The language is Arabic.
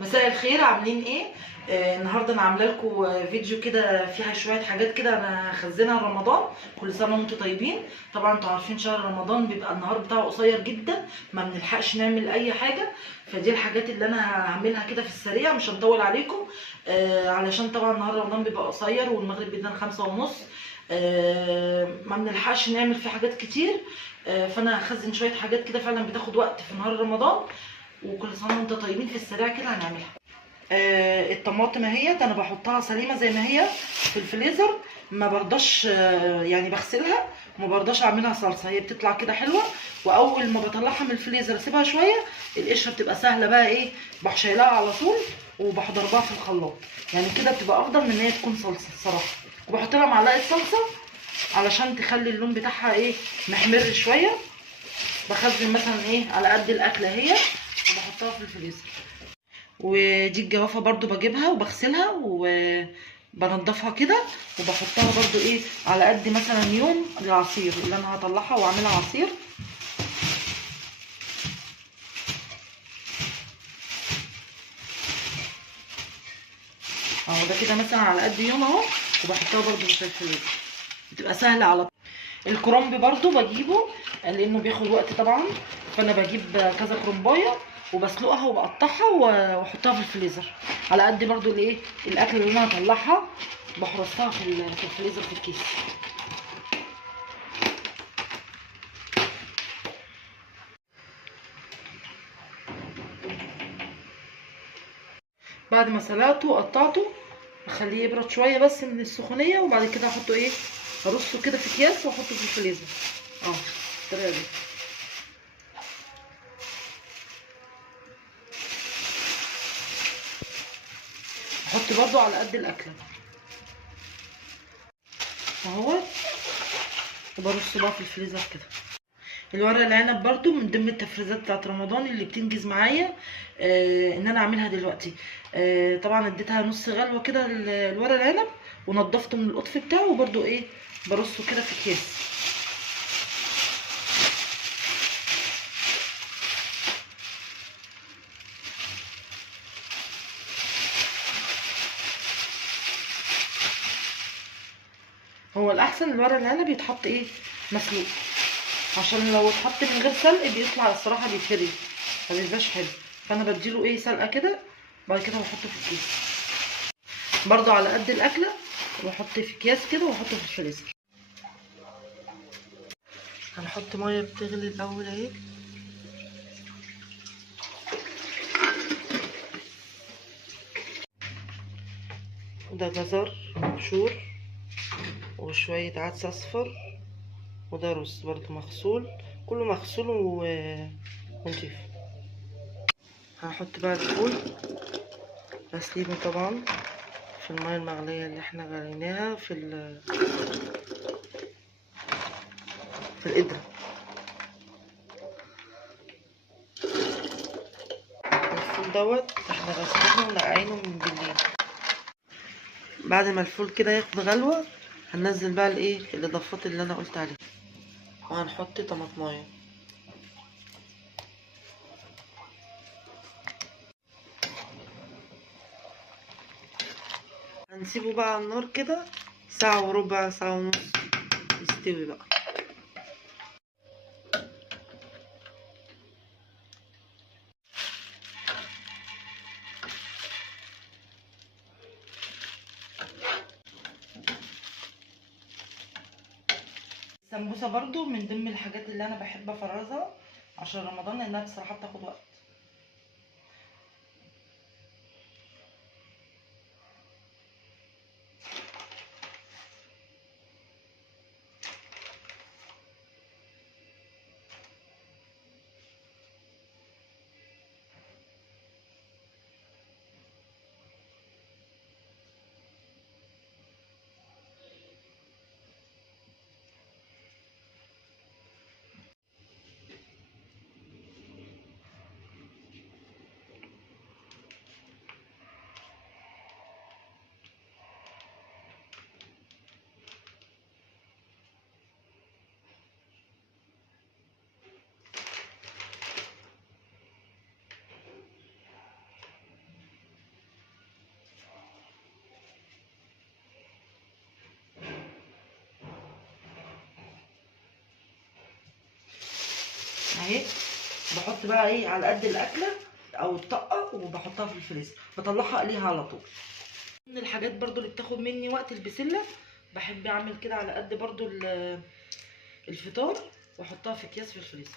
مساء الخير، عاملين ايه؟ النهارده انا عامله لكم فيديو كده فيها شويه حاجات كده انا خزنها رمضان. كل سنه وانتم طيبين. طبعا انتوا عارفين شهر رمضان بيبقى النهار بتاعه قصير جدا، ما بنلحقش نعمل اي حاجه. فدي الحاجات اللي انا هعملها كده في السريع، مش هنطول عليكم. علشان طبعا نهار رمضان بيبقى قصير والمغرب بيدنا 5:30. ما بنلحقش نعمل فيه حاجات كتير. فانا هخزن شويه حاجات كده فعلا بتاخد وقت في نهار رمضان. وكل سنه وانتم طيبين، في السريع كده هنعملها. الطماطم اهيت انا بحطها سليمه زي ما هي في الفريزر. ما برضاش يعني بغسلها، وما برضاش اعملها صلصه، هي بتطلع كده حلوه. واول ما بطلعها من الفريزر اسيبها شويه، القشره بتبقى سهله بقى ايه، بروح شايلها على طول وبروح ضربها في الخلاط. يعني كده بتبقى افضل من ان هي تكون صلصه الصراحه. وبحط لها معلقه صلصه علشان تخلي اللون بتاعها ايه، محمر شويه. بخزن مثلا ايه على قد الاكله هي، وبحطها في الفريزر. ودي الجوافه برضو بجيبها وبغسلها وبنضفها كده، وبحطها برضو ايه على قد مثلا يوم العصير اللي انا هطلعها واعملها عصير. اهو ده كده مثلا على قد يوم اهو، وبحطها برضو في الفريزر، بتبقى سهله على طول. الكرنب برضو بجيبه لانه بياخد وقت طبعا. فانا بجيب كذا كرنبايه وبسلقها وبقطعها واحطها في الفريزر على قد برضو الايه الاكل اللي انا هطلعها. بحرصها في الفريزر في الكيس. بعد ما سلقته وقطعته اخليه يبرد شويه بس من السخونيه، وبعد كده احطه ايه، ارصه كده في اكياس واحطه في الفريزر. بالطريقه دي. احط برضو على قد الاكله اهوت، وبرصه بقى في الفريزر كده. الورق العنب برضو من ضمن التفريزات بتاعت رمضان اللي بتنجز معايا. ان انا اعملها دلوقتي. طبعا اديتها نص غلوه كده الورق العنب، ونضفته من القطف بتاعه، وبرضو ايه برصه كده في اكياس. هو الاحسن الورق العنب يتحط ايه، مسلوق، عشان لو اتحط من غير سلق بيطلع الصراحه بيتهري، مبيبقاش حلو. فانا بديله ايه سلقه كده، بعد كده بحطه في الكيس برضو على قد الاكله، واحط في اكياس كده واحطه في الفريزر. هنحط ميه بتغلي الاول اهي. ده جزر مبشور، وشويه عدس اصفر، وده رز برضو مغسول، كله مغسول ونضيف. هنحط بقى الفول غسلينه طبعا في الميه المغليه اللي احنا غليناها في القدره. الفول دوت احنا غسلينه ونقعينه من بالليل. بعد ما الفول كده ياخد غلوه، هننزل بقى الايه الاضافات اللي انا قلت عليها، وهنحط طماطمايه. هنسيبه بقى على النار كده ساعة وربع، ساعة ونص، يستوي بقى. السمبوسة برضو من ضمن الحاجات اللي انا بحب افرزها عشان رمضان، لانها بصراحة بتاخد وقت. اهي. بحط بقى ايه على قد الاكله او الطقه وبحطها في الفريزر، بطلعها اقليها على طول. من الحاجات برضو اللي بتاخد مني وقت البسله، بحب اعمل كده على قد برضو الفطار واحطها في اكياس في الفريزر.